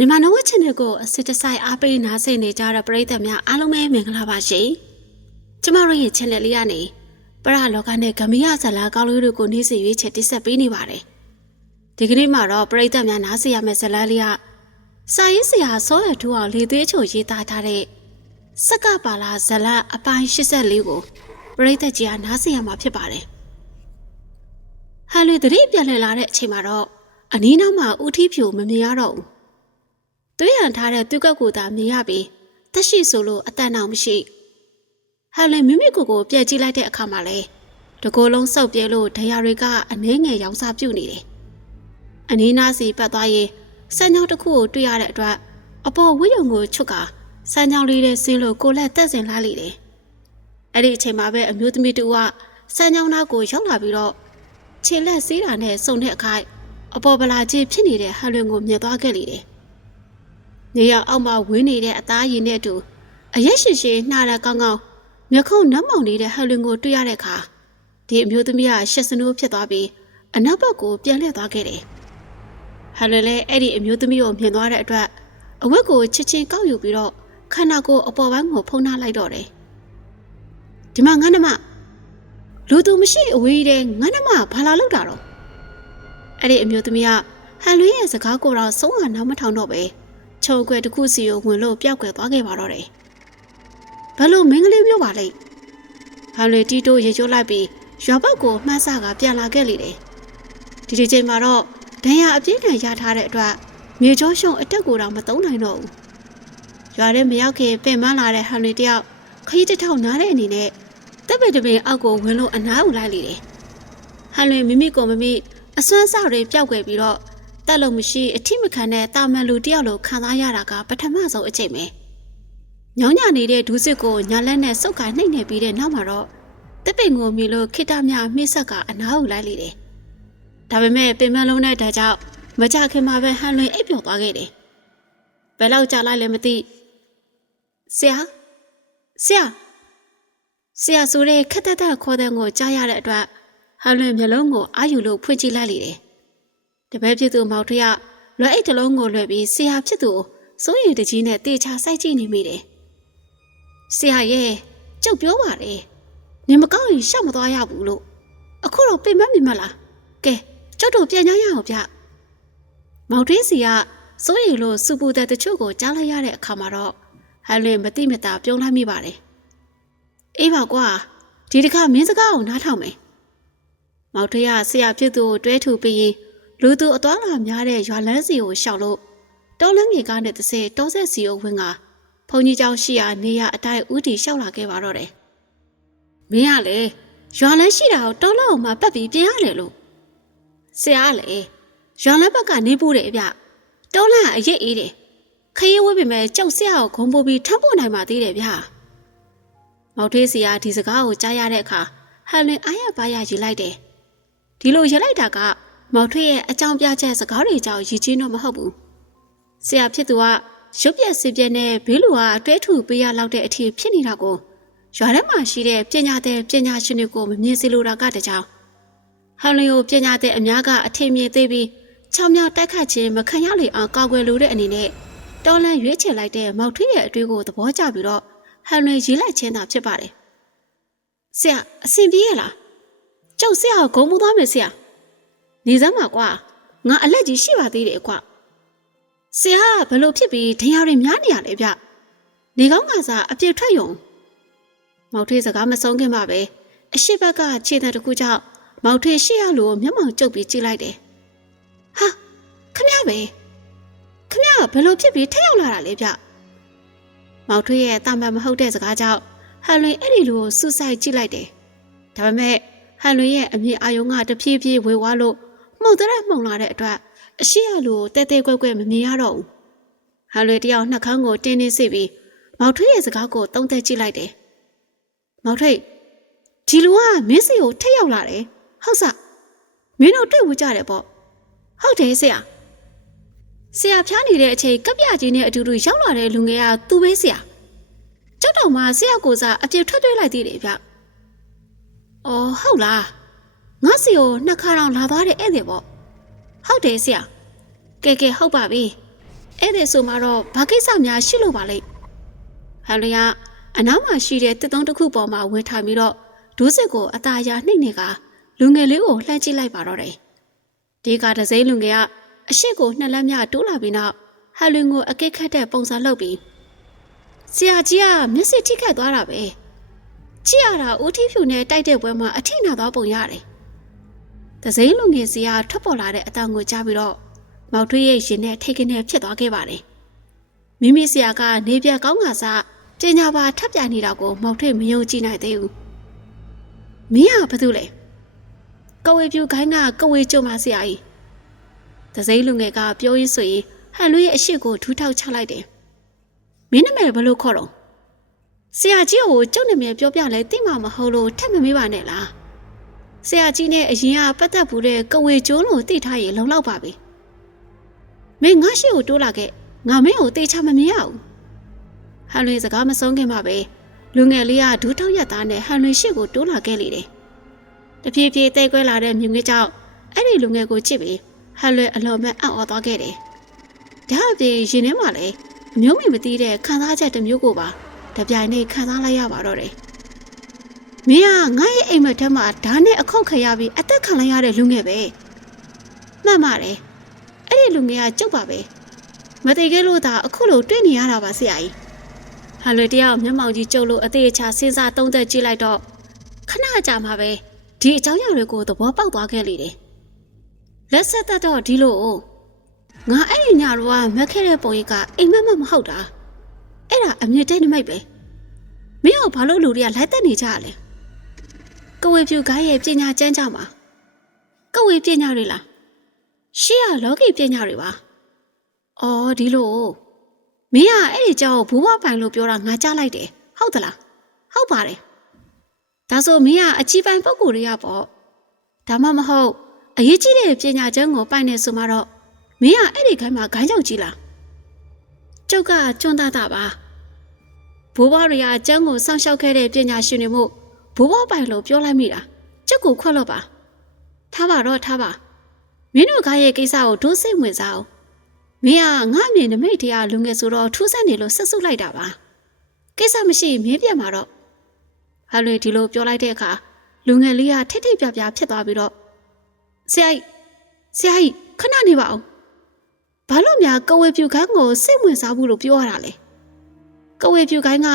မြန်မာနဝချန်နယ်ကိုအစစ်တစိုက်အားပေးနားဆင်နေကြတဲ့ပရိသတ်များအားလုံးပဲမင်္ဂလာပါရှင်။ကျမတို့ရဲ့ channel လေးကနေပရလောကနဲ့ဂမီယဇာလာကောင်းလေးတွေကိုနေ့စဉ်ရွေးချက်တင်ဆက်ပေးနေပါတယ်။ဒီကနေ့မှာတော့ပရိသတ်များနားဆင်ရမယ့်ဇာတ်လမ်းလေးကစာရေးဆရာစောရထူအောင်လေသွေးချိုရေးသားထားတဲ့စက္ကပါလာဇာလန်အပိုင်း84ကိုပရိသတ်ကြီးကနားဆင်ရမှာဖြစ်ပါတယ်။ဟန်လေသတိပြန်လည်လာတဲ့အချိန်မှာတော့အနီးနောက်မှာဦးထီးဖြူမမြင်ရတော့ဘူး။ သွေးဟန်ထားတဲ့သူ့ကပ်ကိုသာမြင်ရပြီးတက်ရှိဆိုလို့အတန်အောင်မရှိဟန်လင်မိမိကိုယ်ကိုပြက်ကြည့်လိုက်တဲ့အခါမှာလဲတကိုယ်လုံးစောက်ပြဲလို့ဒရာတွေကအနှဲငယ်ရောင်စားပြုတ်နေတယ်အနီးနားစီပတ်သွားရင်စမ်းချောင်းတစ်ခုကိုတွေ့ရတဲ့အတွက်အပေါ်ဝိယုံကိုချွတ်ကစမ်းချောင်းလေးနဲ့ဆင်းလို့ကိုယ်လက်တက်စင်လာလိမ့်တယ်အဲ့ဒီအချိန်မှာပဲအမျိုးသမီးတူကစမ်းချောင်းသားကိုရောက်လာပြီးတော့ခြေလက်စီးတာနဲ့စုံတဲ့အခိုက်အပေါ်ဗလာကြီးဖြစ်နေတဲ့ဟန်လင်ကိုမြင်သွားခဲ့လေတယ် နေရအောက်မှာဝင်းနေတဲ့အသားရည်နဲ့အတူအရက်ရှိရှိနှာရကောင်းကောင်းမျက်ခုံးနမ်းမောင်နေတဲ့ဟယ်လင်ကိုတွေ့ရတဲ့အခါဒီအမျိုးသမီးကရှက်စနိုးဖြစ်သွားပြီးအနောက်ဘက်ကိုပြန်လှည့်သွားခဲ့တယ်။ဟယ်လင်လည်းအဲ့ဒီအမျိုးသမီးကိုမြင်သွားတဲ့အတွက်အဝတ်ကိုချစ်ချင်းကောက်ယူပြီးတော့ခန္ဓာကိုယ်အပေါ်ပိုင်းကိုဖုံးထားလိုက်တော့တယ်။ဒီမှာငါနှမလူသူမရှိအဝေးတဲ့ငါနှမဘာလာလောက်တာတော့အဲ့ဒီအမျိုးသမီးကဟန်လွင်ရဲ့စကားကိုတော့ဆုံးအောင်နောက်မထောင်တော့ပဲ ချုံကွယ်တစ်ခုစီကိုဝင်လို့ပျောက်ကွယ်သွားခဲ့ပါတော့တယ်။ဘလို့မင်းကလေးပြောပါလိမ့်။ဟန်လေတီတိုရေချိုးလိုက်ပြီးရွာပေါက်ကိုမှန်းဆကပြန်လာခဲ့လေတယ်။ဒီဒီချိန်မှာတော့ဒဏ်ရာအပြင်းထန်ရထားတဲ့အတွက်မြေကျောရှုံအတက်ကိုတော့မသုံးနိုင်တော့ဘူး။ရွာထဲမရောက်ခင်ပင်မလာတဲ့ဟန်လေတယောက်ခရီးတစ်ထောက်နားတဲ့အနေနဲ့တပ်ပေတပင်အောက်ကိုဝင်လို့အနားယူလိုက်လေတယ်။ဟန်လေမိမိကိုမမိအစွမ်းစတွေပျောက်ကွယ်ပြီးတော့ တက်လို့မရှိအထိမခံတဲ့တာမန်လူတယောက်လိုခံစားရတာကပထမဆုံးအချိန်ပဲညောင်းညနေတဲ့ဒူးစစ်ကိုညာလက်နဲ့စုပ်ကနှိမ့်နေပြီးတဲ့နောက်မှာတော့တစ်ပင်ကိုမြည်လို့ခိတမြမိဆက်ကအနားကိုလိုက်လေတယ်ဒါပေမဲ့ပင်မလုံးတဲ့ဒါကြောင့်မကြခင်မှာပဲဟန်လွင်အိပ်ပျော်သွားခဲ့တယ်ဘယ်လောက်ကြာလိုက်လဲမသိဆရာဆရာဆရာဆိုတဲ့ခက်တက်တက်ခေါ်တဲ့ကိုကြားရတဲ့အတွက်ဟန်လွင်မျက်လုံးကိုအာယူလို့ဖွင့်ကြည့်လိုက်လေတယ် တပည့်ဖြစ်သူမောင်ထရလွယ်အိတ်တစ်လုံးကိုလွှဲပြီးဆရာဖြစ်သူကိုစိုးရိမ်တကြီးနဲ့တေချာစိုက်ကြည့်နေမိတယ်။ဆရာရဲ့ကျုပ်ပြောပါတယ်။နေမကောင်းရင်ရှောက်မသွားရဘူးလို့အခုတော့ပြင်မမြင်မလား။ကဲကျုပ်တို့ပြန်ကြရအောင်ဗျ။မောင်ထင်းစီကစိုးရိမ်လို့စူပူတဲ့တချို့ကိုကြားလိုက်ရတဲ့အခါမှာတော့ဟန်လွင်မတိမတာပြုံးလိုက်မိပါတယ်။အေးပါကွာဒီတစ်ခါမင်းစကားကိုနားထောင်မယ်။မောင်ထရဆရာဖြစ်သူကိုတွဲထူပြီးရင် လူသူအသွားလာများတဲ့ရွာလန်းစီကိုရှောက်လို့တောလန်းငယ်ကနဲ့တဆဲတောဆက်စီကိုဝင်ကဘုံကြီးကျောင်းရှိရာနေရအတိုင်းဥတီရှောက်လာခဲ့ပါတော့တယ်။မင်းကလေရွာလန်းရှိတာကိုတောလန်းအောင်မှပတ်ပြီးပြင်ရလေလို့ဆရာကလေရွာလန်းဘက်ကနေပို့တယ်ဗျ။တောလန်းကအရက်အေးတယ်။ခရီးဝဲပေမဲ့ကြောက်ဆရာကိုဂုံပိုးပြီးထပ်ပို့နိုင်မှသေးတယ်ဗျ။မောက်ထေးစီကဒီစကားကိုကြားရတဲ့အခါဟန်လင်အားရပါရရည်လိုက်တယ်။ဒီလိုရည်လိုက်တာက မောင်ထွေးရဲ့အကြောင်းပြချက်စကားတွေကြောင့်ရည်ချင်းတော့မဟုတ်ဘူး။ဆရာဖြစ်သူကရုပ်ပြက်စင်ပြက်နဲ့ဘေးလူကအတွဲထူပေးရလောက်တဲ့အထီဖြစ်နေတာကိုရွာထဲမှာရှိတဲ့ပညာတဲ့ပညာရှင်တွေကိုမမြင်စေလိုတာကတကြောင်ဟန်လီကိုပညာတဲ့အများကအထင်မြင်သေးပြီးချောင်းမြောက်တိုက်ခတ်ခြင်းမခံရလေအောင်ကောက်ွယ်လိုတဲ့အနေနဲ့တော်လန်ရွေးချယ်လိုက်တဲ့မောင်ထွေးရဲ့အတွေ့ကိုသဘောကျပြီးတော့ဟန်လီရေးလိုက်ခြင်းသာဖြစ်ပါတယ်။ဆရာအဆင်ပြေရလား။ကျုပ်ဆရာကိုဂုံမူသွားမယ်ဆရာ။ နေစမ်းပါကွာငါအလက်ကြီးရှိပါသေးတယ်ကွာဆရာကဘလို့ဖြစ်ပြီးဒင်ယာတွေများနေရလဲဗျနေကောင်းကစားအပြစ်ထွက်ယုံမောင်ထွေးစကားမဆုံးခင်ပါပဲအရှိဘက်ကခြေတံတစ်ခုကြောင့်မောင်ထွေးရှေ့ရလူကိုမျက်မှောင်ကျုပ်ပြီးကြည့်လိုက်တယ်ဟာခမရပဲခမရဘလို့ဖြစ်ပြီးထက်ရောက်လာတာလဲဗျမောင်ထွေးရဲ့တာမန်မဟုတ်တဲ့စကားကြောင့်ဟန်လွင်အဲ့ဒီလူကိုစူးစိုက်ကြည့်လိုက်တယ်ဒါပေမဲ့ဟန်လွင်ရဲ့အမြင့်အာယုံကတဖြည်းဖြည်းဝေဝါလို့ မှုန်တဲ့မှုန်လာတဲ့အတွက်အရှိရလူကိုတဲတဲကွဲကွဲမမြင်ရတော့ဘူးဟန်လွင်တယောက်နှက်ခမ်းကိုတင်းတင်းစိပြီးမောင်ထွေးရဲ့စကားကိုတုံးသက်ကြည့်လိုက်တယ်မောင်ထွေးဒီလူကမင်းစီကိုထက်ရောက်လာတယ်ဟုတ်စမင်းတို့တွေ့ဝကြတယ်ပေါ့ဟုတ်တယ်ဆရာဆရာဖျားနေတဲ့အချိန်ကပ်ပြကြီးနဲ့အတူတူရောက်လာတဲ့လူငယ်ကသူပဲဆရာကျောက်တော်မှာဆရာကိုစားအပြစ်ထွက်တွေ့လိုက်သေးတယ်ဗျ။အော်ဟုတ်လား။ ငါစီကိုနှစ်ခါတောင်လာသွားတဲ့ဧည့်သည်ပေါ့။ဟုတ်တယ်ဆရာ။ကဲကဲဟုတ်ပါပြီ။အဲ့ဒီဆိုမှတော့ဘာကိစ္စများရှိလို့ပါလိမ့်ဟန်ရီကအနားမှာရှိတဲ့တစ်သုံးတစ်ခုပေါ်မှာဝင်ထိုင်ပြီးတော့ဒူးစစ်ကိုအตาရနှိမ့်နေကလူငယ်လေးကိုလှမ်းကြည့်လိုက်ပါတော့တယ်ဒီကဒစိမ့်လူငယ်ကအရှိကိုနှစ်လက်မြတိုးလာပြီးနောက်ဟန်လွင်ကိုအကက်ခတ်တဲ့ပုံစံလုပ်ပြီးဆရာကြီးကမျက်စိထိခိုက်သွားတာပဲကြည့်ရတာဦးထီးဖြူနဲ့တိုက်တဲ့ပွဲမှာအထိနာသွားပုံရတယ် ဒစိမ့်လူငယ်စီကထွက်ပေါ်လာတဲ့အတန်ကိုကြားပြီးတော့မောက်ထွေးရဲ့ရင်နဲ့ထိတ်ကနေဖြစ်သွားခဲ့ပါတယ်မိမိဆရာကနေပြကောင်းကစားပညာပါထပ်ပြနေတာကိုမောက်ထွေးမယုံကြည်နိုင်သေးဘူးမင်းကဘာလုပ်လဲကဝေပြူခိုင်းကကဝေကျုံပါဆရာကြီးဒစိမ့်လူငယ်ကပြောရင်းဆိုရင်ဟန်လွေရဲ့အရှိကိုထူးထောက်ချလိုက်တယ်မင်းနာမည်ဘယ်လိုခေါ်တော့ဆရာကြီးကိုကျုပ်နာမည်ပြောပြလဲသိမှာမဟုတ်လို့ထပ်မမေးပါနဲ့လား ဆရာကြီးနဲ့အရင်ကပတ်သက်ဘူးတဲ့ကဝေကျိုးလို့သိထားရင်လုံလောက်ပါပြီမင်းငါရှိကိုတိုးလာခဲ့ငါမင်းကိုတေချာမမြင်ရဘူးဟန်လွေစကားမဆုံးခင်မှာပဲလူငယ်လေးကဒူးထောက်ရက်သားနဲ့ဟန်လွေရှိကိုတိုးလာခဲ့လေတယ်တဖြည်းဖြည်းတိတ်ကွဲလာတဲ့မြင်ကွင်းကြောင့်အဲ့ဒီလူငယ်ကိုချစ်ပြီးဟန်လွေအလွန်မဲ့အံ့ဩသွားခဲ့တယ်ဒါအပြင်ရင်ထဲမှာလည်းအမျိုးမီမသိတဲ့ခံစားချက်တစ်မျိုးကိုပါတပြိုင်နက်ခံစားလိုက်ရပါတော့တယ်။ မင်းကငါ့ရဲ့အိမ်မက်ထဲမှာဓာတ်နဲ့အခုတ်ခရပြီးအသက်ခံလိုက်ရတဲ့လူငယ်ပဲ။မှန်ပါတယ်။အဲ့ဒီလူငယ်ကကျုပ်ပါပဲ။မသိခဲ့လို့သာအခုလိုတွေ့နေရတာပါဆရာကြီး။ဟာလွေတယောက်မျက်မှောင်ကြီးကျုပ်လို့အသေးအချာစဉ်းစားသုံးသက်ကြည့်လိုက်တော့ခဏကြာမှပဲဒီအကြောင်းအရာတွေကိုသဘောပေါက်သွားခဲ့လေတယ်။လက်ဆက်သက်တော့ဒီလိုငါအဲ့ဒီညတော့မက်ခဲ့တဲ့ပုံရိပ်ကအိမ်မက်မမဟုတ်တာအဲ့ဒါအမြင့်တဲ့နမိတ်ပဲမင်းတို့ဘာလို့လူတွေကလိုက်သက်နေကြရလဲ ကဝေပြူကိုင်းရဲ့ပညာကျမ်းကြမှာကဝေပညာတွေလားရှေ့ကလောကီပညာတွေပါအော်ဒီလိုမင်းကအဲ့ဒီကြောက်ဘူဘပိုင်လို့ပြောတာငါကြားလိုက်တယ်ဟုတ်သလားဟုတ်ပါတယ်ဒါဆိုမင်းကအချီပိုင်ပုံကိုယ်တွေကပေါ့ဒါမှမဟုတ်အရေးကြီးတဲ့ပညာကျမ်းကိုပိုင်နေဆိုမှတော့မင်းကအဲ့ဒီခိုင်းမှာဂိုင်းကြောက်ကြီးလားကျုပ်ကကျွန်းသားတာပါဘိုးဘွားတွေကကျန်းကိုစောင့်ရှောက်ခဲ့တဲ့ပညာရှင်တွေမို့ ဘိုးဘွားပိုင်လို့ပြောလိုက်မိတာကျုပ်ကိုခွက်လို့ပါထားပါတော့ထားပါမင်းတို့ကားရဲ့ကိစ္စကိုဒုစိတ်ဝင်စားအောင်မင်းကငါ့အမြင်နမိတ်တရားလူငယ်ဆိုတော့ထူးဆန်းနေလို့ဆက်စုလိုက်တာပါကိစ္စမရှိမင်းပြန်มาတော့ဟာလွေဒီလိုပြောလိုက်တဲ့အခါလူငယ်လေးကထိတ်ထိတ်ပြပြဖြစ်သွားပြီးတော့ဆရာကြီးဆရာကြီးခဏနေပါအောင်ဘာလို့များကဝေပြူခိုင်းကိုစိတ်ဝင်စားဘူးလို့ပြောရတာလဲကဝေပြူခိုင်းက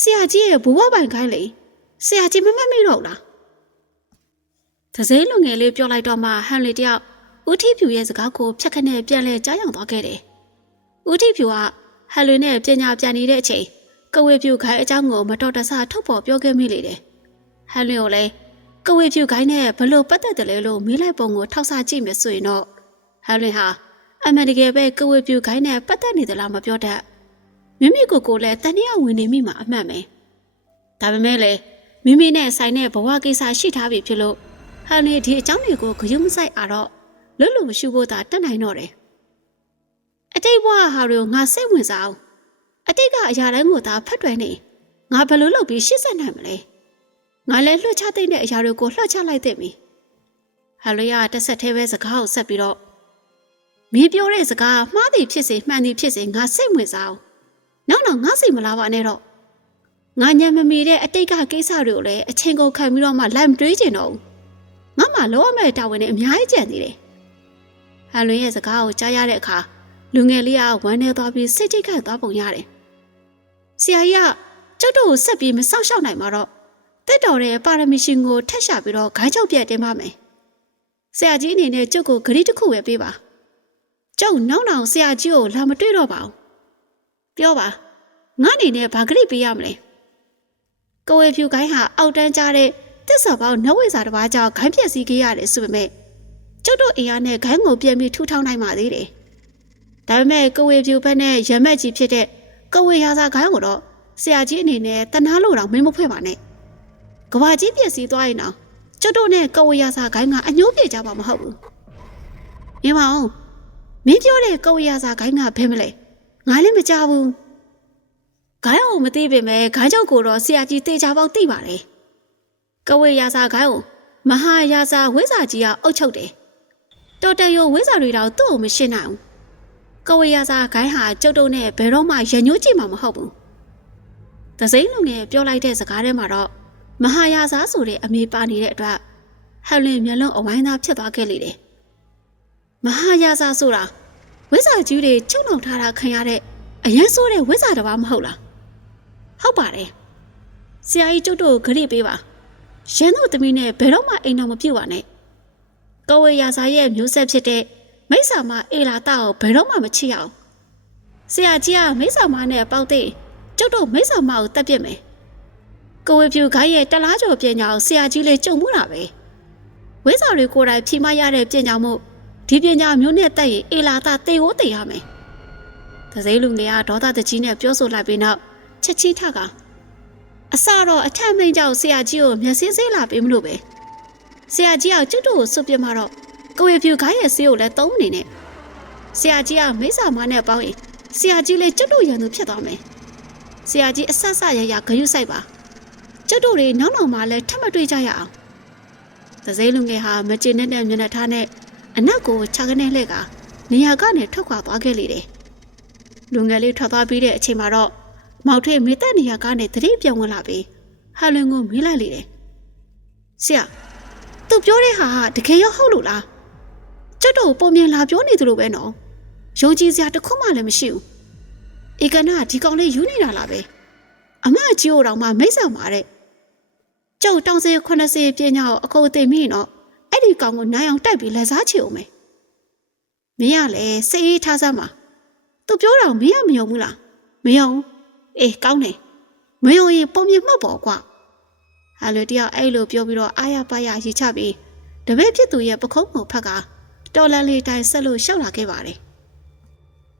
ဆရာကြီးရဲ့ဘဝပိုင်ခိုင်းလေ ဆရာကြီးမမတ်မိတော့လားတစဲလူငယ်လေးပြောလိုက်တော့မှဟန်လီတယောက်ဦးထီဖြူရဲ့စကားကိုဖြတ်ခနဲ့ပြန်လဲကြားရောက်သွားခဲ့တယ်ဦးထီဖြူကဟန်လီနဲ့ပညာပြန်နေတဲ့အချိန်ကဝေပြူခိုင်းအကြောင်းကိုမတော်တဆထုတ်ပေါ်ပြောခဲ့မိလေတယ်ဟန်လီကိုလည်းကဝေပြူခိုင်းနဲ့ဘလို့ပတ်သက်တယ်လဲလို့မေးလိုက်ပုံကိုထောက်ဆကြည့်မယ်ဆိုရင်တော့ဟန်လီဟာအမှန်တကယ်ပဲကဝေပြူခိုင်းနဲ့ပတ်သက်နေသလားမပြောတတ်မိမိကိုယ်ကိုလည်းတန်တရားဝင်နေမိမှာအမှန်ပဲဒါပေမဲ့လည်း မိမိနဲ့ဆိုင်တဲ့ဘဝကိစ္စရှိထားပြီဖြစ်လို့ဟန်နေဒီအကြောင်းတွေကိုဂရုမစိုက်အားတော့လွတ်လို့မရှိဖို့သာတတ်နိုင်တော့တယ်အတိတ်ဘဝဟာတွေကိုငါစိတ်ဝင်စားအောင်အတိတ်ကအရာတိုင်းကိုသာဖတ်တွယ်နေငါဘယ်လိုလုပ်ပြီးရှေ့ဆက်နိုင်မလဲငါလည်းလွှတ်ချသိတဲ့အရာတွေကိုလွှတ်ချလိုက်သင့်ပြီဟန်လီယာတစ်ဆက်သေးပဲစကားကိုဆက်ပြီးတော့မင်းပြောတဲ့စကားမှားသည်ဖြစ်စေမှန်သည်ဖြစ်စေငါစိတ်ဝင်စားအောင်နောက်တော့ငါစိတ်မလားပါနဲ့တော့ ငါညံမမီတဲ့အတိတ်ကကိစ္စတွေကိုလည်းအချိန်ကုန်ခံပြီးတော့မှလိုက်မတွေးကျင်တော့ဘူးငါမှလောရမဲ့တာဝန်နဲ့အများကြီးကြံသေးတယ်ဟန်လွင်ရဲ့စကားကိုကြားရတဲ့အခါလူငယ်လေးကဝမ်းနေသွားပြီးစိတ်ကြိတ်ခတ်သွားပုံရတယ်ဆရာကြီးကကျုပ်တို့ကိုဆက်ပြီးမဆောက်ရှောက်နိုင်မှာတော့တက်တော်တဲ့ပါရမီရှင်ကိုထက်ရှာပြီးတော့ဂိုင်းချုပ်ပြတ်တင်ပါမယ်ဆရာကြီးအနေနဲ့ကျုပ်ကိုဂရီးတစ်ခုပဲပေးပါကျုပ်နောက်နောက်ဆရာကြီးကိုလာမတွေ့တော့ပါဘူးပြောပါငါအနေနဲ့ဘာဂရိပေးရမလဲ ကဝေဖြူကိုင်းဟာအောက်တန်းကြတဲ့တစ္ဆာပေါင်းနဝိစာတစ်ပါးကြောင့်ခိုင်းပြက်စီးခဲ့ရတယ်ဆိုပေမဲ့ကျုပ်တို့အိမ်ရနဲ့ခိုင်းကိုပြန်ပြီးထူထောင်နိုင်ပါသေးတယ်ဒါပေမဲ့ကဝေဖြူဘက်နဲ့ရမက်ကြီးဖြစ်တဲ့ကဝေရာစာခိုင်းကိုတော့ဆရာကြီးအနေနဲ့တနာလို့တော့မင်းမဖွဲ့ပါနဲ့ကဘာကြီးပြက်စီးသွားရင်တော့ကျုပ်တို့နဲ့ကဝေရာစာခိုင်းကအညှိုးပြေကြပါမဟုတ်ဘူးမြင်ပါဦးမင်းပြောတဲ့ကောက်ရစာခိုင်းကဘယ်မလဲငါလည်းမကြောက်ဘူး ဂိုင်းအောင်မသိပေမဲ့ဂိုင်းချုပ်ကိုတော့ဆရာကြီးတေချာပေါက်သိပါတယ်ကဝေရစာဂိုင်းအောင်မဟာရစာဝိဇာကြီးကအုပ်ချုပ်တယ်တော်တန်ရုံဝိဇာတွေတော့သူ့ကိုမရှင်းနိုင်ဘူးကဝေရစာဂိုင်းဟာကျုပ်တို့နဲ့ဘယ်တော့မှရညှိုးကြည့်မှာမဟုတ်ဘူး။သစိမ့်လုံနဲ့ပြောလိုက်တဲ့စကားထဲမှာတော့မဟာယာစာဆိုတဲ့အမေပါနေတဲ့အတွက်ဟန်လင်မျက်လုံးအဝိုင်းသားဖြစ်သွားခဲ့လေတယ်။မဟာယာစာဆိုတာဝိဇ္ဇာကြီးတွေချုပ်နှောင်ထားတာခံရတဲ့အရန်ဆိုးတဲ့ဝိဇ္ဇာတစ်ပါးမဟုတ်လား။ ဟုတ်ပါတယ်။ဆရာကြီးကျုပ်တို့ဂရိပေးပါ။ရန်တို့သမီးနဲ့ဘယ်တော့မှအိမ်တော်မပြုတ်ပါနဲ့။ကဝေယာစာရဲ့မျိုးဆက်ဖြစ်တဲ့မိစ္ဆာမအေလာတာကိုဘယ်တော့မှမချစ်ရအောင်။ဆရာကြီးကမိစ္ဆာမနဲ့ပေါက်တဲ့ကျုပ်တို့မိစ္ဆာမကိုတက်ပြစ်မယ်။ကိုဝေဖြူခိုင်းရဲ့တလားကျော်ပညာကိုဆရာကြီးလေးကြုံမှုတာပဲ။ဝိဇ္ဇာတွေကိုယ်တိုင်ဖြီမရတဲ့ပညာမို့ဒီပညာမျိုးနဲ့တက်ရင်အေလာတာတေကိုတေရမယ်။ဒဇိလူငယ်ကဒေါသတကြီးနဲ့ပြောဆိုလိုက်ပြီးနောက် ချက်ချင်းထကအစတော့အထက်မိန်ကြောင့်ဆရာကြီးကိုမျက်စိစိလာပေးမလို့ပဲ။ဆရာကြီးကကျွတ်တို့ကိုစွတ်ပြစ်မှတော့ကိုဝေဖြူခိုင်းရဲ့ဆေးကိုလည်းသုံးနေနဲ့ဆရာကြီးကမိစ္ဆာမနဲ့ပေါင်းရင်ဆရာကြီးလည်းကျွတ်တို့ရန်သူဖြစ်သွားမယ်ဆရာကြီးအဆဆရရဂယုစိုက်ပါကျွတ်တို့တွေနောက်နောက်မှလည်းထပ်မတွေ့ကြရအောင်သစိလူငယ်ဟာမကျေနပ်တဲ့မျက်နှာထားနဲ့အနောက်ကိုခြာကနေလှည့်ကနေရာကနေထွက်ခွာသွားခဲ့လေတယ်လူငယ်လေးထွက်သွားပြီးတဲ့အချိန်မှာတော့ မောက်ထွေးမေတ္တနေရာကနေတတိပြောင်းဝင်လာပြီးဟာလွင်ကိုမေးလိုက်လေတယ်ဆရာသူပြောတဲ့ဟာကတကယ်ရောဟုတ်လို့လားကျွတ်တို့ပုံမြင်လာပြောနေသလိုပဲနော်ယုံကြည်စရာတစ်ခုမှလည်းမရှိဘူးဧကနာဒီကောင်လေးယူနေတာလားပဲအမကြီးတို့တော့မှမိတ်ဆက်မှာတဲ့ကျုပ်တောင်စေ80ပညာကိုအကုန်သိမိနော်အဲ့ဒီကောင်ကိုနိုင်အောင်တိုက်ပြီးလက်စားချေအောင်မယ်မင်းကလည်းစိတ်အေးထားစမ်းပါသူပြောတာကိုမင်းကမယုံဘူးလားမယုံ အေးကောင်းတယ်မယုံရင်ပုံမြင်မှတ်ပေါ့ကွာဟာလေတယောက်အဲ့လိုပြောပြီးတော့အာရပါရရီချပြီးတပည့်ဖြစ်သူရဲ့ပခုံးကိုဖက်ကတော်လန်လေးတိုင်းဆက်လို့ရှောက်လာခဲ့ပါတယ်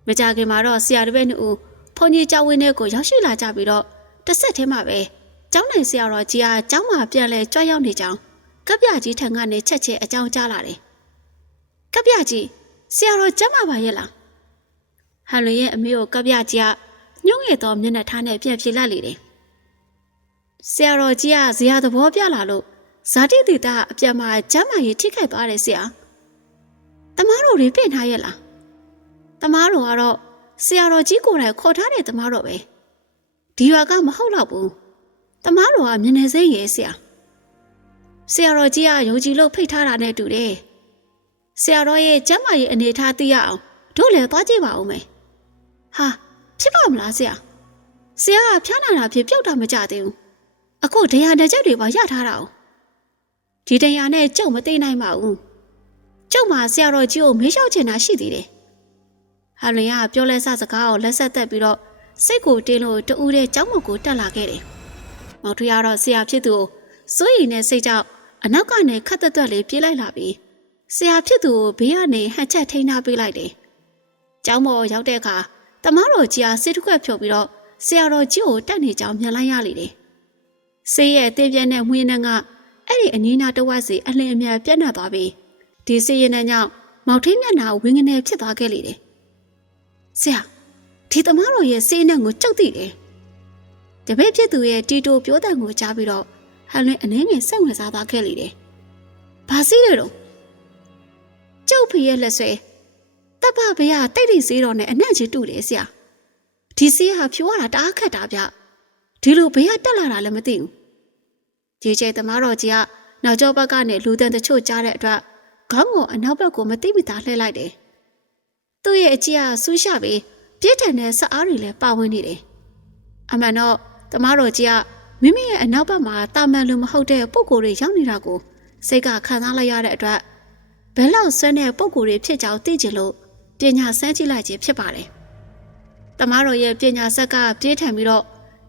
မကြခင်မှာတော့ဆရာတပည့်နှစ်ဦးဘုန်းကြီးကျောင်းဝင်းထဲကိုရောက်ရှိလာကြပြီးတော့တစ်ဆက်တည်းမှာပဲကျောင်းနိုင်ဆရာတော်ကြီးကကျောင်းမှာပြန်လဲကြွရောက်နေကြောင်းကပ်ပြကြီးထံကနေချက်ချင်းအကြောင်းကြားလာတယ်ကပ်ပြကြီးဆရာတော်ကျမ်းမာပါရဲ့လားဟန်လွင်ရဲ့အမေကိုကပ်ပြကြီးက ညှို့ငယ်သောမျက်နှာထားနဲ့ပြန်ဖြေလိုက်လေတယ်ဆရာတော်ကြီးကဇရာသဘောပြလာလို့ဇာတိတိတာအပြတ်မှာကျမ်းမာရေးထိခိုက်သွားတယ်ဆရာတမားတော်တွေပြင်ထားရဲ့လားတမားတော်ကတော့ဆရာတော်ကြီးကိုယ်တိုင်ခေါ်ထားတဲ့တမားတော်ပဲဒီရွာကမဟုတ်တော့ဘူးတမားတော်ကမျက်နှာစိမ့်ရဲ့ဆရာဆရာတော်ကြီးကယုံကြည်လို့ဖိတ်ထားတာနဲ့တူတယ်ဆရာတော်ရဲ့ကျမ်းမာရေးအနေထားသိရအောင်တို့လည်းသွားကြည့်ပါဦးမယ်ဟာ ဖြစ်ပါမလားဆရာဆရာကဖျားနာတာဖြစ်ပြုတ်တာမကြသေးဘူးအခုတရားတစ်ချက်တွေပါရထားတာ哦ဒီတရားနဲ့ကြုံမသိနိုင်ပါဘူးကျုပ်မှာဆရာတော်ကြီးကိုမေးလျှောက်ချင်တာရှိသေးတယ်ဟာလွင်ကပြောလဲစစကားကိုလက်ဆက်သက်ပြီးတော့စိတ်ကိုတင်းလို့တူးတဲ့ကြောင်းမကိုတက်လာခဲ့တယ်မောင်ထွေးကတော့ဆရာဖြစ်သူကိုစိုးရိမ်တဲ့စိတ်ကြောင့်အနောက်ကနေခတ်သက်သက်လေးပြေးလိုက်လာပြီးဆရာဖြစ်သူကိုဘေးကနေဟန်ချက်ထိန်းထားပေးလိုက်တယ်။ကျောင်းပေါ်ရောက်တဲ့အခါ တမားတော်ကြီးအားစေတုခွက်ဖြုတ်ပြီးတော့ဆရာတော်ကြီးကိုတက်နေကြောင်းမြင်လိုက်ရလေတယ်။ဆေးရဲ့တင်းပြင်းတဲ့မွေးနှံကအဲ့ဒီအနီးနားတစ်ဝက်စီအလင်းအမြန်ပြတ်နှက်သွားပြီးဒီဆေးရင်နဲ့ညောင်မောင်ထင်းမျက်နှာဝင်းငနေဖြစ်သွားခဲ့လေတယ်။ဆရာဒီတမားတော်ရဲ့ဆေးနှံကိုကြောက်သိတယ်။တပည့်ဖြစ်သူရဲ့တီတိုပြောတဲ့ကိုကြားပြီးတော့ဟန်လွင်အနေငယ်စိတ်ဝင်စားသွားခဲ့လေတယ်။ဘာစီးလဲတော့ကျုပ်ဖေရဲ့လက်ဆွဲ တပ်ပဘေးကတိတ်တိတ်စေးတော်နဲ့အနံ့ချီတူတယ်ဆရာ။ဒီစေးဟာဖြိုးရတာတအားခက်တာဗျ။ဒီလိုဘေးကတက်လာတာလည်းမသိဘူး။ဒီကျဲသမားတော်ကြီးကနောက်ကျောဘက်ကနေလူတန်တချို့ကြားတဲ့အတွက်ခေါင်းကိုအနောက်ဘက်ကိုမတိမတာလှည့်လိုက်တယ်။သူ့ရဲ့အကြီးကဆူးရှပြီးပြည့်ထန်တဲ့စအားတွေလည်းပါဝင်နေတယ်။အမှန်တော့သမားတော်ကြီးကမိမိရဲ့အနောက်ဘက်မှာတာမန်လူမဟုတ်တဲ့ပုံကိုယ်တွေရောက်နေတာကိုစိတ်ကခံစားလိုက်ရတဲ့အတွက်ဘယ်လောက်ဆွမ်းတဲ့ပုံကိုယ်တွေဖြစ်ကြောင်းသိချင်လို့ ပညာစမ်းကြည့်လိုက်ခြင်းဖြစ်ပါတယ်။တမားတော်ရဲ့ပညာဆက်ကပြေးထန်ပြီးတော့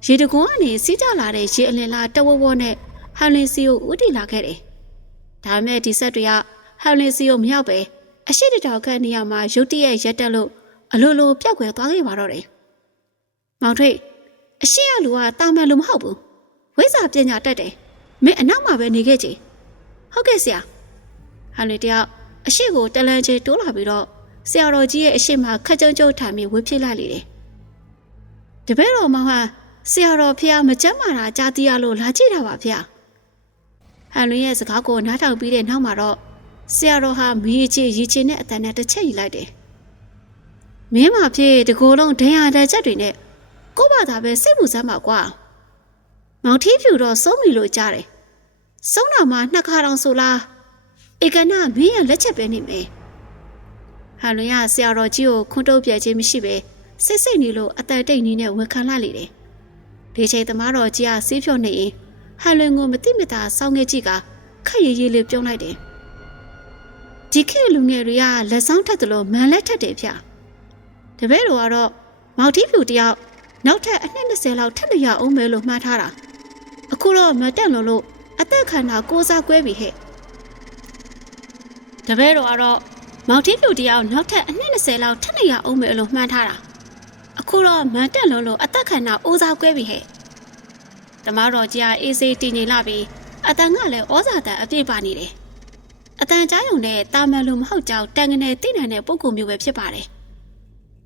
ရေတကွန်းကနေစီးကြလာတဲ့ရေအလင်လာတဝဝနဲ့ဟန်လင်စီကိုဥတီလာခဲ့တယ်။ဒါပေမဲ့ဒီဆက်တွေကဟန်လင်စီကိုမရောက်ပဲအရှိတတော်ခန့်နေရာမှာရုတ်တရက်ရက်တက်လို့အလိုလိုပြောက်ွယ်သွားခဲ့ပါတော့တယ်။မောင်ထွေးအရှိရလူကတာမန်လူမဟုတ်ဘူး။ဝိဇ္ဇာပညာတတ်တယ်။မင်းအနောက်မှာပဲနေခဲ့ကြ။ဟုတ်ကဲ့ဆရာ။ဟန်လင်တယောက်အရှိကိုတလန်ချေတိုးလာပြီးတော့ ဆရာတော်ကြီးရဲ့အရှိမခက်ကြုံကြုံထိုင်ပြီးဝှဖြစ်လိုက်လေတယ်။တပည့်တော်မောင်ဟာဆရာတော်ဖះမကြမ်းမာတာကြားသိရလို့လာကြည့်တာပါဖះ။ဟန်လွင်ရဲ့စကားကိုနားထောင်ပြီးတဲ့နောက်မှာတော့ဆရာတော်ဟာမီးချေရီချေနဲ့အတန်နဲ့တစ်ချက်ယူလိုက်တယ်။မင်းမဖြစ်တကိုယ်လုံးဒဏ်ရာတချက်တွေနဲ့ကို့ဘာသာပဲစိတ်ပူစမ်းပါကွာမောင်ထီးဖြူတော့ဆုံးပြီလို့ကြားတယ်ဆုံးတာမှနှစ်ခါတောင်ဆိုလားဧကနာမင်းရဲ့လက်ချက်ပဲနေမယ် ဟန်လွင်ကဆရာတော်ကြီးကိုခွန်းတုပ်ပြခြင်းမရှိပဲစိတ်စိတ်နေလို့အတန်တိတ်နီးနဲ့ဝန်ခံလိုက်လေတယ်ဒီချိန်သမားတော်ကြီးကစီးဖြော့နေရင်ဟန်လွင်ကိုမတိမတာစောင်းခဲ့ကြည့်ကခက်ရည်ရည်လေးပြုံးလိုက်တယ်ဒီခေတ်လူငယ်တွေကလက်ဆောင်ထက်တယ်လို့မန်လက်ထက်တယ်ဗျတပည့်တော်ကတော့မောင်တီးဖြူတယောက်နောက်ထပ်အနှစ်20လောက်ထပ်နေရအောင်မယ်လို့မှားထားတာအခုတော့မတက်လို့လို့အသက်ခန္ဓာကိုးစားကွဲပြီဟဲ့တပည့်တော်ကတော့ မောင်တီးဖြူတယောက်နောက်ထပ်အနှစ်20လောက်ထပ်နေရအောင်မယ်လို့မှန်းထားတာအခုတော့မတက်လို့လို့အသက်ခန္ဓာအိုးစားကွဲပြီဟဲ့တမားတော်ကြီးကအေးစေးတည်ငြိမ်လာပြီးအတန်ကလည်းဩဇာတန်အပြည့်ပါနေတယ်အတန်ကြားယုံနဲ့တာမန်လိုမဟုတ်ကြောင်တန်ငနေသိနိုင်တဲ့ပုံကူမျိုးပဲဖြစ်ပါတယ်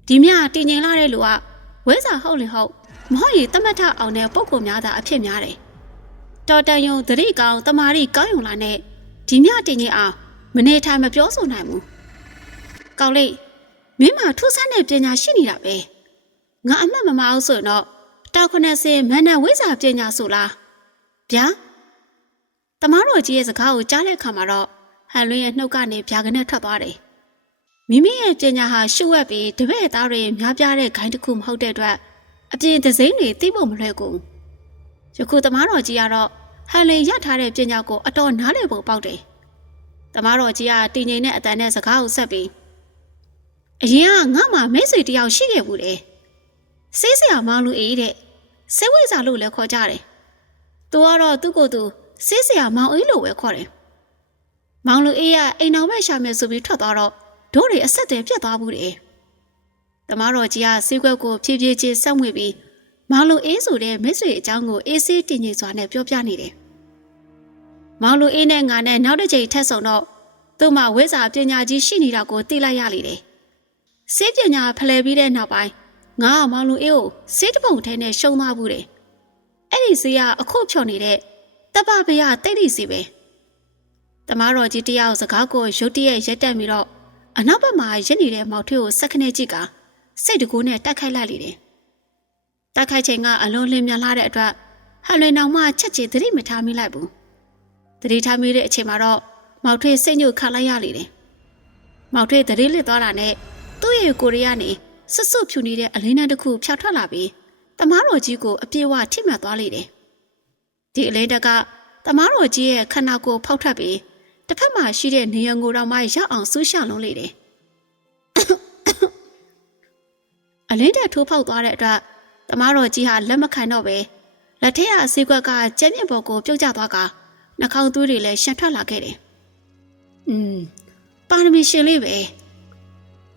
ဒီမြတည်ငြိမ်လာတဲ့လူကဝဲစာဟုတ်လင်ဟုတ်မဟုတ်ရင်တမတ်ထအောင်တဲ့ပုံကူများတာအဖြစ်များတယ်တော်တန်ယုံသတိကောင်းတမာရီကောင်းယုံလာနဲ့ဒီမြတည်ငြိမ်အောင်မနေထိုင်မပြောဆိုနိုင်ဘူး ကောင်းလေးမင်းမထူးဆန်းတဲ့ပညာရှိနေတာပဲငါအမှတ်မမအောင်ဆိုရင်တော့တောက်ခနဲ့စင်မန္တဝိဇာပညာဆိုလားဗျာတမားတော်ကြီးရဲ့စကားကိုကြားတဲ့အခါမှာတော့ဟန်လွင်းရဲ့နှုတ်ကနေဗျာကနေထွက်သွားတယ်မိမိရဲ့ပညာဟာရှုပ်ဝက်ပြီးတပည့်သားတွေများပြားတဲ့ဂိုင်းတစ်ခုမဟုတ်တဲ့အတွက်အပြင်သစိမ့်တွေသိဖို့မလွယ်ကူယခုတမားတော်ကြီးကတော့ဟန်လင်ရထားတဲ့ပညာကိုအတော်နားလည်ဖို့ပေါက်တယ်တမားတော်ကြီးကတည်ငြိမ်တဲ့အတန်နဲ့စကားကိုဆက်ပြီး အရင်ကငါ့မှာမိတ်ဆွေတယောက်ရှိခဲ့ဘူးတယ်စေးစရာမောင်းလို့အေးတဲ့စေဝိဇာလို့လည်းခေါ်ကြတယ်သူကတော့သူ့ကိုယ်သူစေးစရာမောင်အေးလို့ပဲခေါ်တယ်။မောင်လူအေးကအိမ်အောင်မဲ့ရှာမယ်ဆိုပြီးထွက်သွားတော့ဒိုးတွေအဆက်တည်းပြတ်သွားဘူးတဲ့။တမားတော်ကြီးကစေးခွက်ကိုဖြည်းဖြည်းချင်းဆက်ဝေပြီးမောင်လူအေးဆိုတဲ့မိတ်ဆွေအကြောင်းကိုအေးဆေးတင်ငြိမ်စွာနဲ့ပြောပြနေတယ်။မောင်လူအေးနဲ့ငါနဲ့နောက်တစ်ချိန်ထက်ဆုံတော့သူ့မှာဝိဇာပညာကြီးရှိနေတာကိုသိလိုက်ရလေတယ်။ စေးပညာဖလှယ်ပြီးတဲ့နောက်ပိုင်းငါကမောင်လူအေးကိုစေးတပုံထဲနဲ့ရှုံသွားဘူးတဲ့။အဲ့ဒီစေးကအခုဖြော်နေတဲ့တပပရတိတ်တိစီပဲတမားတော်ကြီးတယောက်စကားကိုရုတ်တရက်ရက်တက်ပြီးတော့အနောက်ဘက်မှာရက်နေတဲ့မောင်ထွေးကိုစက်ခနဲ့ကြည့်ကစိတ်တကူနဲ့တက်ခိုက်လိုက်လေတယ်တက်ခိုက်ချိန်ကအလုံးလင်းမြန်လာတဲ့အတွက်ဟန်လွင်အောင်မှချက်ချေသတိမထားမိလိုက်ဘူးသတိထားမိတဲ့အချိန်မှာတော့မောင်ထွေးစိတ်ညှို့ခါလိုက်ရလေတယ်မောင်ထွေးသတိလစ်သွားတာနဲ့ သူ့ရဲ့ကိုရီးယားနေဆွတ်ဆွတ်ဖြူနေတဲ့အလင်းတန်းတစ်ခုဖြောက်ထွက်လာပြီးတမားတော်ကြီးကိုအပြေဝထိမှတ်သွားလေတယ်ဒီအလေးတက်ကတမားတော်ကြီးရဲ့ခန္ဓာကိုယ်ဖောက်ထွက်ပြီးတစ်ဖက်မှာရှိတဲ့နေရံကိုတော့မှရောက်အောင်ဆူးရှလုံးလေတယ်အလေးတက်ထိုးဖောက်သွားတဲ့အတွက်တမားတော်ကြီးဟာလက်မခံတော့ပဲလက်ထက်အစီကွက်ကကျက်မြင့်ပေါ်ကိုပြုတ်ကျသွားကနှာခေါင်းသွေးတွေလည်းရှန်ထွက်လာခဲ့တယ်။อืมပါရမီရှင်လေးပဲ။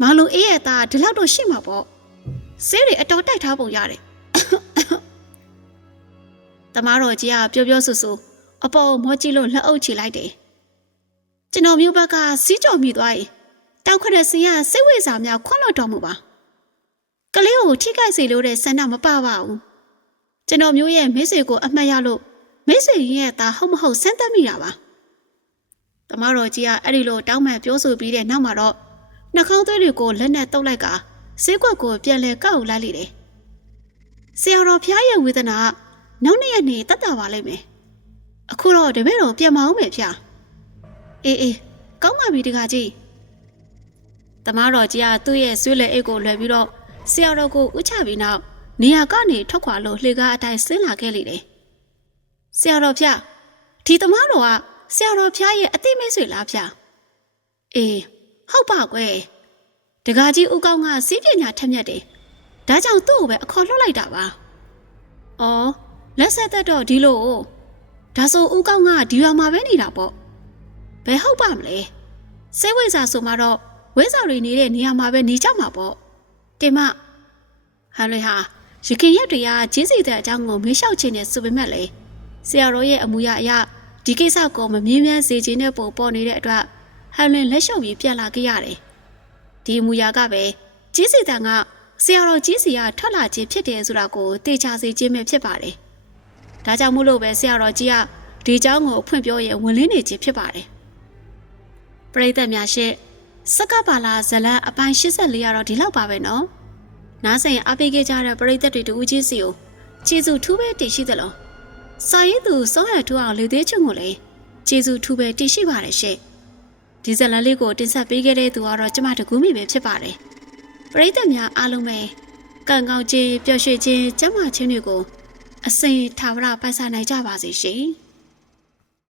မောင်လူအေးရဲ့သားဒီလောက်တော့ရှိမှာပေါ့။ဆေးတွေအတော်တိုက်ထားပုံရတယ်။တမားတော်ကြီးကပျော်ပျော်ဆူဆူအပေါ်မောကြည့်လို့လက်အုပ်ချလိုက်တယ်။ကျွန်တော်မျိုးဘက်ကစီးကြော်မိသွားရင်တောက်ခတဲ့စင်ရစိတ်ဝိစာများခွန့်လွတ်တော်မူပါ။ကလေးကိုထိခိုက်စေလို့တဲ့ဆန္ဒမပပါဘူး။ကျွန်တော်မျိုးရဲ့မိတ်ဆွေကိုအမှတ်ရလို့မိတ်ဆွေရဲ့သားဟုတ်မဟုတ်စမ်းသပ်မိတာပါ။တမားတော်ကြီးကအဲ့ဒီလိုတောင်းပန်ပြောဆိုပြီးတဲ့နောက်မှာတော့ နှာခေါင်းသွေးတွေကိုလက်နဲ့တုပ်လိုက်ကဆေးကွက်ကိုပြန်လဲကောက်လိုက်လိမ့်တယ်။ဆရာတော်ဖျားရဲ့ဝေဒနာကနောက်နေ့ရက်နေတတ်တာပါလိမ့်မယ်အခုတော့တပည့်တော်ပြန်မအောင်မယ်ဖျားအေးအေးကောင်းပါပြီတခါကြီးတမားတော်ကြီးကသူ့ရဲ့ဆွေးလေအိတ်ကိုလွယ်ပြီးတော့ဆရာတော်ကိုဥချပြီးနောက်နေရာကနေထွက်ခွာလို့လှေကားအတိုင်းဆင်းလာခဲ့လေတယ်ဆရာတော်ဖျားဒီတမားတော်ကဆရာတော်ဖျားရဲ့အသိမိတ်ဆွေလားဖျားအေး ဟုတ်ပါကွယ်တခါကြီးဥကောင်းကစီးပညာထက်မြက်တယ်ဒါကြောင့်သူ့ကိုပဲအခေါ်လွှတ်လိုက်တာပါအော်လက်ဆက်သက်တော့ဒီလိုဒါဆိုဦးကောင်းကဒီရွာမှာပဲနေတာပေါ့ဘယ်ဟုတ်ပါမလဲစိတ်ဝိဇာဆိုမှတော့ဝဲစာတွေနေတဲ့နေရာမှာပဲနေကြမှာပေါ့တင်မဟန်လွေဟာရခင်ရက်တွေကဂျင်းစီတဲ့အကြောင်းကိုမေးလျှောက်ခြင်းနဲ့ဆိုပေမဲ့လေဆရာတော်ရဲ့အမူအရာအရဒီကိစ္စကိုမမြင်မြန်စေခြင်းနဲ့ပုံပေါ်နေတဲ့အတွက် ဟန်လွင်လက်လျှောက်ပြီးပြန်လာခဲ့ရတယ်ဒီအမူအရာကပဲဂျင်းစီတန်ကဆရာတော်ကြီးစီကထွက်လာခြင်းဖြစ်တယ်ဆိုတာကိုသိချစေခြင်းပဲဖြစ်ပါတယ်ဒါကြောင့်မို့လို့ပဲဆရာတော်ကြီးကဒီเจ้าကိုဖွင့်ပြောရင်ဝင်လင်းနေခြင်းဖြစ်ပါတယ်ပရိသတ်များရှေ့ စကပါလာဇလန်အပိုင်း84ရတော့ဒီလောက်ပါပဲနော်နားဆိုင်အားပေးခဲ့ကြတဲ့ပရိသတ်တွေတူဦးချင်းစီကိုခြေစုထူးပဲတည်ရှိသလိုစာရေးသူစောရထူအောင်လူသေးချုံကိုလည်းခြေစုထူးပဲတည်ရှိပါတယ်ရှင့် ဒီဇလန်လေးကိုတင်ဆက်ပေးခဲ့တဲ့သူကတော့ကျမတကူးမိပဲဖြစ်ပါတယ်ပရိသတ်များအားလုံးပဲကံကောင်းခြင်းပျော်ရွှင်ခြင်းကျမ်းမာခြင်းတွေကိုအစိမ်ထာဝရပိုက်ဆနိုင်ကြပါစေရှင်